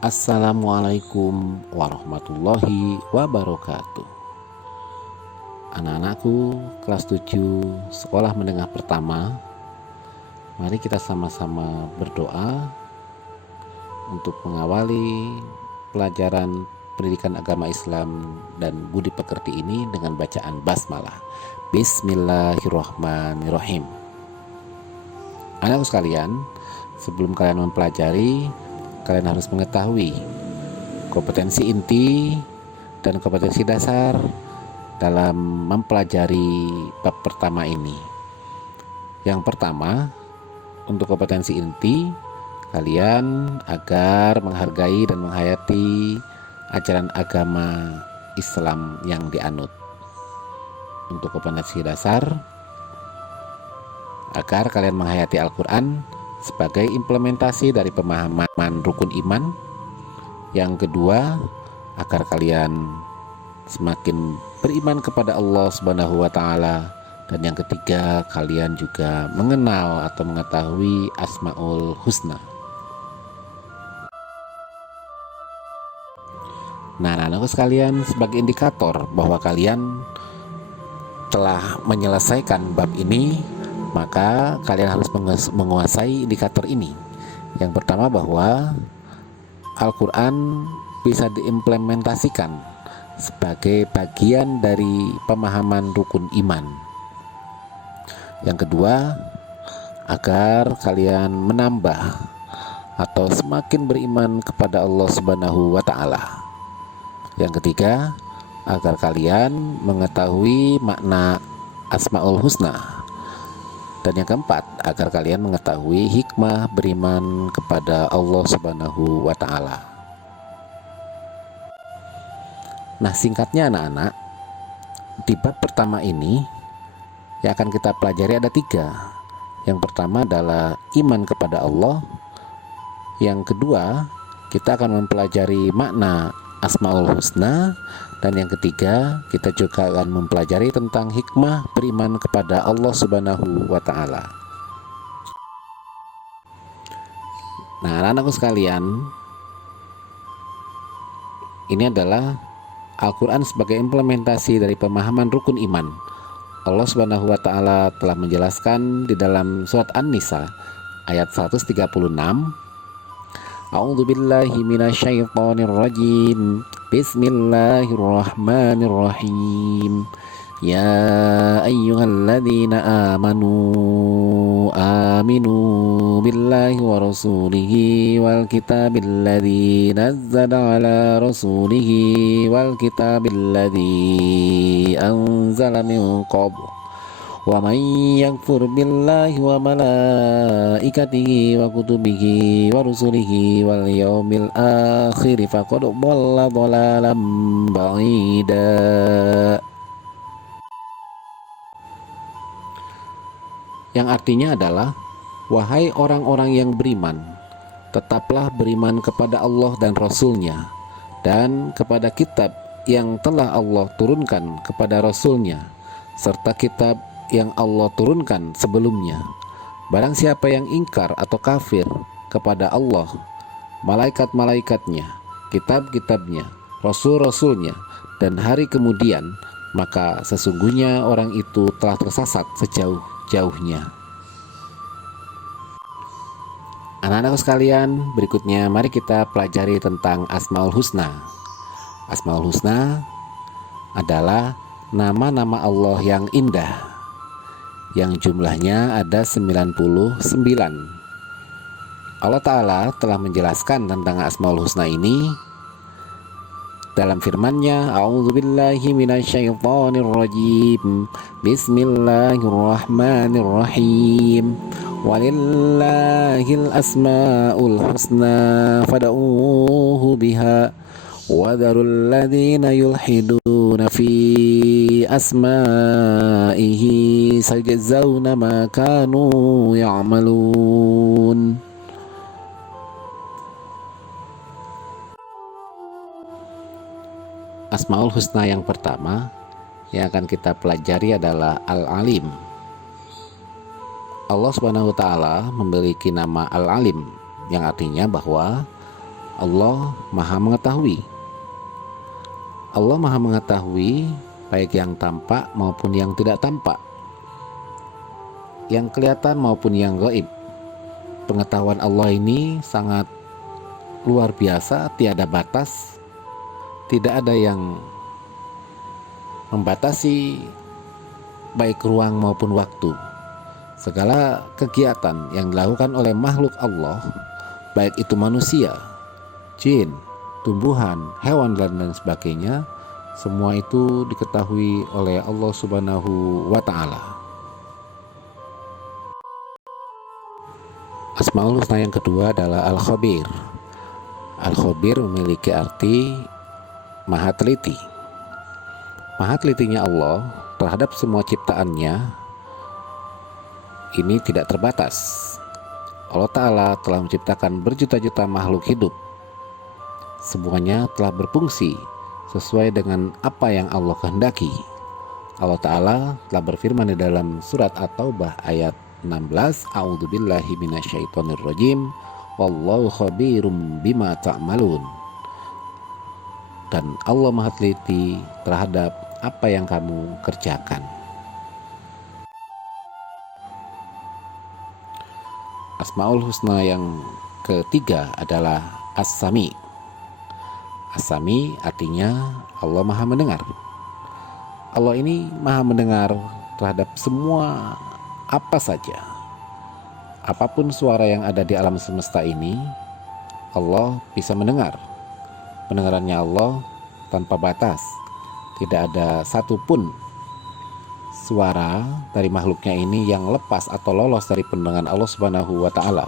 Assalamualaikum warahmatullahi wabarakatuh. Anak-anakku kelas 7 sekolah menengah pertama, mari kita sama-sama berdoa untuk mengawali pelajaran pendidikan agama Islam dan budi pekerti ini dengan bacaan basmalah. Bismillahirrahmanirrahim. Anakku sekalian, sebelum kalian mempelajari, kalian harus mengetahui kompetensi inti dan kompetensi dasar dalam mempelajari bab pertama ini. Yang pertama, untuk kompetensi inti, kalian agar menghargai dan menghayati ajaran agama Islam yang dianut. Untuk kompetensi dasar, agar kalian menghayati Al-Quran sebagai implementasi dari pemahaman rukun iman. Yang kedua, agar kalian semakin beriman kepada Allah Subhanahu wa Ta'ala. Dan yang ketiga, kalian juga mengenal atau mengetahui Asmaul Husna. Nah, anak-anakku sekalian, sebagai indikator bahwa kalian telah menyelesaikan bab ini, maka kalian harus menguasai indikator ini. Yang pertama, bahwa Al-Quran bisa diimplementasikan sebagai bagian dari pemahaman rukun iman. Yang kedua, agar kalian menambah atau semakin beriman kepada Allah Subhanahu wa Ta'ala. Yang ketiga, agar kalian mengetahui makna Asmaul Husna. Dan yang keempat, agar kalian mengetahui hikmah beriman kepada Allah Subhanahu wa Ta'ala. Nah, singkatnya anak-anak, di bab pertama ini yang akan kita pelajari ada 3. Yang pertama adalah iman kepada Allah. Yang kedua, kita akan mempelajari makna Asmaul Husna. Dan yang ketiga, kita juga akan mempelajari tentang hikmah beriman kepada Allah Subhanahu wa Ta'ala. Nah, anak-anakku sekalian, ini adalah Al-Quran sebagai implementasi dari pemahaman rukun iman. Allah Subhanahu wa Ta'ala telah menjelaskan di dalam surat An-Nisa ayat 136, A'udzubillahi minasyaitonirrajim. Bismillahirrahmanirrahim. Ya ayyuhalladzina aminu billahi wa rasulihi wal kitabil ladzi nazzala ala rasulihi wal kitabil ladzi anzala min qabl. Wa man yakfur billahi wa malaikatihi wa kutubihi wa rusulihi wal yaumil akhir faqad dhalla dhalalan ba'ida. Yang artinya adalah, wahai orang-orang yang beriman, tetaplah beriman kepada Allah dan Rasul-Nya, dan kepada kitab yang telah Allah turunkan kepada Rasul-Nya, serta kitab yang Allah turunkan sebelumnya. Barang siapa yang ingkar atau kafir kepada Allah, malaikat-malaikatnya, kitab-kitabnya, rasul-rasulnya, dan hari kemudian, maka sesungguhnya orang itu telah tersesat sejauh-jauhnya. Anak-anakku sekalian, berikutnya mari kita pelajari tentang Asmaul Husna. Asmaul Husna adalah nama-nama Allah yang indah, yang jumlahnya ada 99. Allah Ta'ala telah menjelaskan tentang Asmaul Husna ini dalam firman-Nya, A'udzubillahi minasyaitonirrajim. Bismillahirrahmanirrahim. Walillahil asmaul husna fad'uuhu biha wadharul ladzina yulhiduna fi asma'ihi sajazawna ma kanu ya'malun. Asmaul Husna yang pertama yang akan kita pelajari adalah Al-Alim. Allah Subhanahu wa Ta'ala memiliki nama Al-Alim yang artinya bahwa Allah Maha mengetahui. Allah Maha mengetahui baik yang tampak maupun yang tidak tampak, yang kelihatan maupun yang gaib. Pengetahuan Allah ini sangat luar biasa, tiada batas, tidak ada yang membatasi baik ruang maupun waktu. Segala kegiatan yang dilakukan oleh makhluk Allah, baik itu manusia, jin, tumbuhan, hewan dan lain sebagainya, semua itu diketahui oleh Allah Subhanahu wa Ta'ala. Asmaul Husna yang kedua adalah Al-Khabir. Al-Khabir memiliki arti maha teliti. Maha telitinya Allah terhadap semua ciptaannya ini tidak terbatas. Allah Ta'ala telah menciptakan berjuta-juta makhluk hidup. Semuanya telah berfungsi sesuai dengan apa yang Allah kehendaki. Allah Ta'ala telah berfirman di dalam surat At-Taubah ayat 16, A'udzubillahi minasyaitonirrajim, wallahu khabirum bima ta'malun. Dan Allah Maha teliti terhadap apa yang kamu kerjakan. Asmaul Husna yang ketiga adalah As-Sami. As-Sami artinya Allah Maha mendengar. Allah ini Maha mendengar terhadap semua apa saja. Apapun suara yang ada di alam semesta ini, Allah bisa mendengar. Pendengarannya Allah tanpa batas. Tidak ada satupun suara dari makhluknya ini yang lepas atau lolos dari pendengaran Allah Subhanahu wa Ta'ala.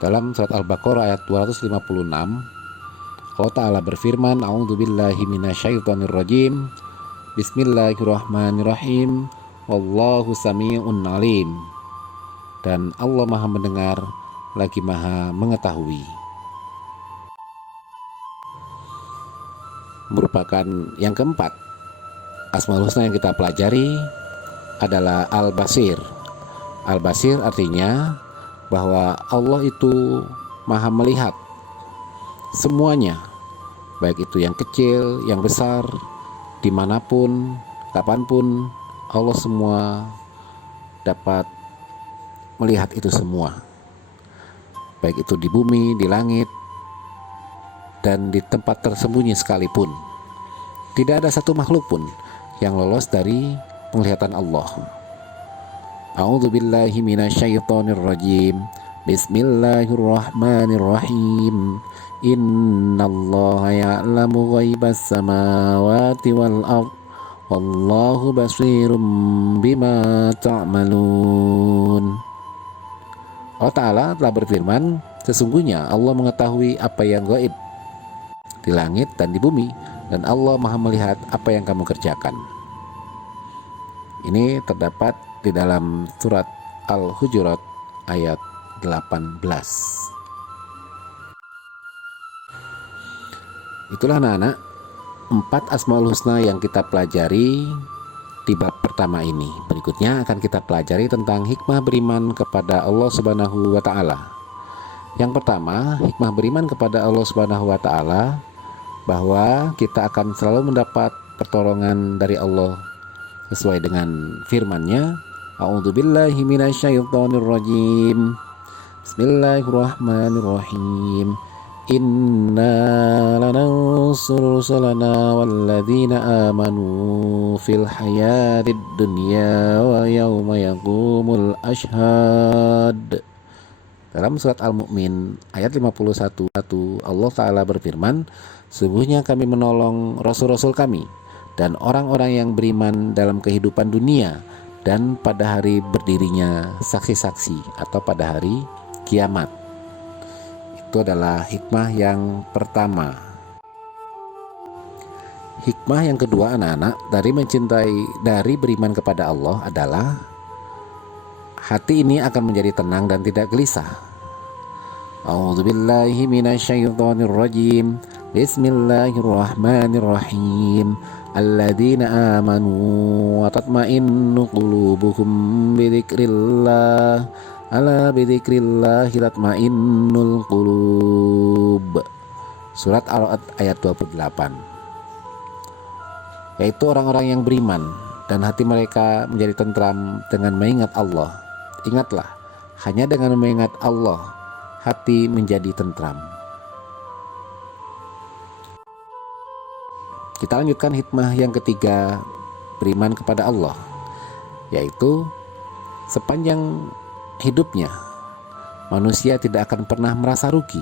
Dalam surat Al-Baqarah ayat 256, Allah Ta'ala berfirman, A'udzubillahi minasyaitonirrajim, Bismillahirrahmanirrahim, wallahu sami'un alim. Dan Allah Maha mendengar lagi Maha mengetahui. Merupakan yang keempat, Asmaul Husna yang kita pelajari adalah Al-Basir. Al-Basir artinya bahwa Allah itu Maha melihat semuanya, baik itu yang kecil, yang besar, dimanapun, kapanpun, Allah semua dapat melihat itu semua, baik itu di bumi, di langit, dan di tempat tersembunyi sekalipun. Tidak ada satu makhluk pun yang lolos dari penglihatan Allah. A'udzubillahi minasyaitonirrajim. Bismillahirrahmanirrahim. Innallaha ya'lamu ghaibas samawati wal ardh. Wallahu basirum bima ta'malun. Allah Ta'ala telah berfirman, sesungguhnya Allah mengetahui apa yang gaib di langit dan di bumi, dan Allah Maha melihat apa yang kamu kerjakan. Ini terdapat di dalam surat Al-Hujurat ayat 18. Itulah anak-anak 4 Asmaul Husna yang kita pelajari di bab pertama ini. Berikutnya akan kita pelajari tentang hikmah beriman kepada Allah Subhanahu wa Ta'ala. Yang pertama, hikmah beriman kepada Allah Subhanahu wa Ta'ala bahwa kita akan selalu mendapat pertolongan dari Allah sesuai dengan firman-Nya. A'udzubillahi minasyaitonirrajim. Bismillahirrahmanirrahim. Inna lanansuru rusulana walladzina amanu fil hayatid dunya wa yawma yaqumul ashhad. Dalam surat Al-Mu'min ayat 51, Allah Ta'ala berfirman, sesungguhnya kami menolong rasul-rasul kami dan orang-orang yang beriman dalam kehidupan dunia dan pada hari berdirinya saksi-saksi atau pada hari kiamat. Itu adalah hikmah yang pertama. Hikmah yang kedua anak-anak dari beriman kepada Allah adalah hati ini akan menjadi tenang dan tidak gelisah. A'udzubillahi minasyaitonirrajim. Bismillahirrahmanirrahim. Alladzina amanu wa tatma'innu qulubuhum bidzikrillah. Ala bidzikrillahi tatma'innul qulub. Surat Ar-Ra'd ayat 28. Yaitu orang-orang yang beriman dan hati mereka menjadi tentram dengan mengingat Allah. Ingatlah, hanya dengan mengingat Allah hati menjadi tentram. Kita lanjutkan hikmah yang ketiga beriman kepada Allah, yaitu sepanjang hidupnya manusia tidak akan pernah merasa rugi.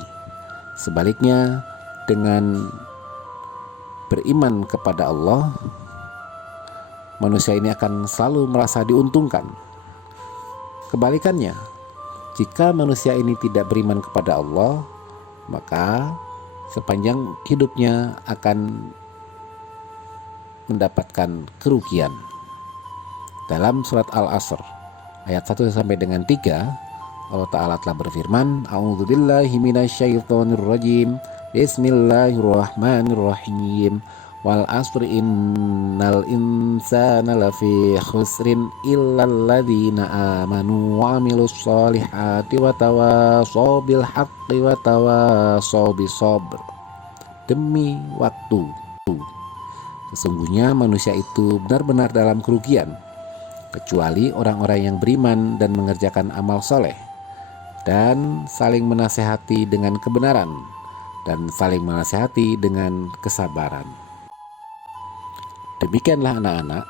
Sebaliknya, dengan beriman kepada Allah, manusia ini akan selalu merasa diuntungkan. Kebalikannya, jika manusia ini tidak beriman kepada Allah, maka sepanjang hidupnya akan mendapatkan kerugian. Dalam surat Al-Asr ayat 1 sampai dengan 3, Allah Ta'ala telah berfirman, A'udzubillahi minasyaitonirrajim, Bismillahirrahmanirrahim, wal asri innal insana lafi khusrin illal ladzina amanu wa amilus solihati wa tawasaw bil haqqi wa tawasaw bis sabr. Demi waktu, sesungguhnya manusia itu benar-benar dalam kerugian, kecuali orang-orang yang beriman dan mengerjakan amal soleh, dan saling menasehati dengan kebenaran, dan saling menasehati dengan kesabaran. Demikianlah anak-anak,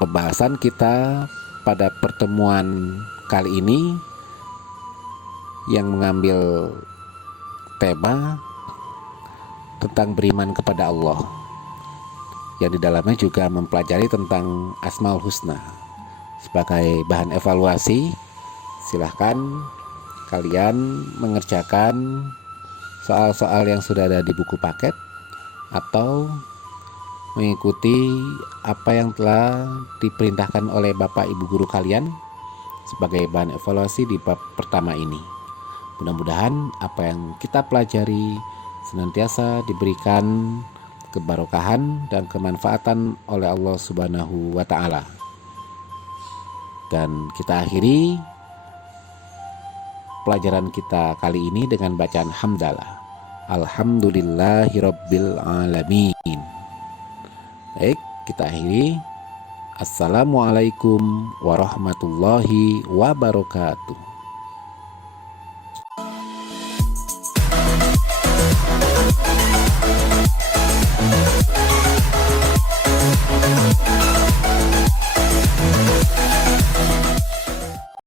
pembahasan kita pada pertemuan kali ini yang mengambil tema tentang beriman kepada Allah, yang di dalamnya juga mempelajari tentang Asmaul Husna. Sebagai bahan evaluasi, silahkan kalian mengerjakan soal-soal yang sudah ada di buku paket atau mengikuti apa yang telah diperintahkan oleh Bapak Ibu guru kalian sebagai bahan evaluasi di bab pertama ini. Mudah-mudahan apa yang kita pelajari senantiasa diberikan keberkahan dan kemanfaatan oleh Allah Subhanahu wa Ta'ala. Dan kita akhiri pelajaran kita kali ini dengan bacaan hamdalah. Alhamdulillahirabbil alamin. Baik, kita akhiri. Assalamualaikum warahmatullahi wabarakatuh.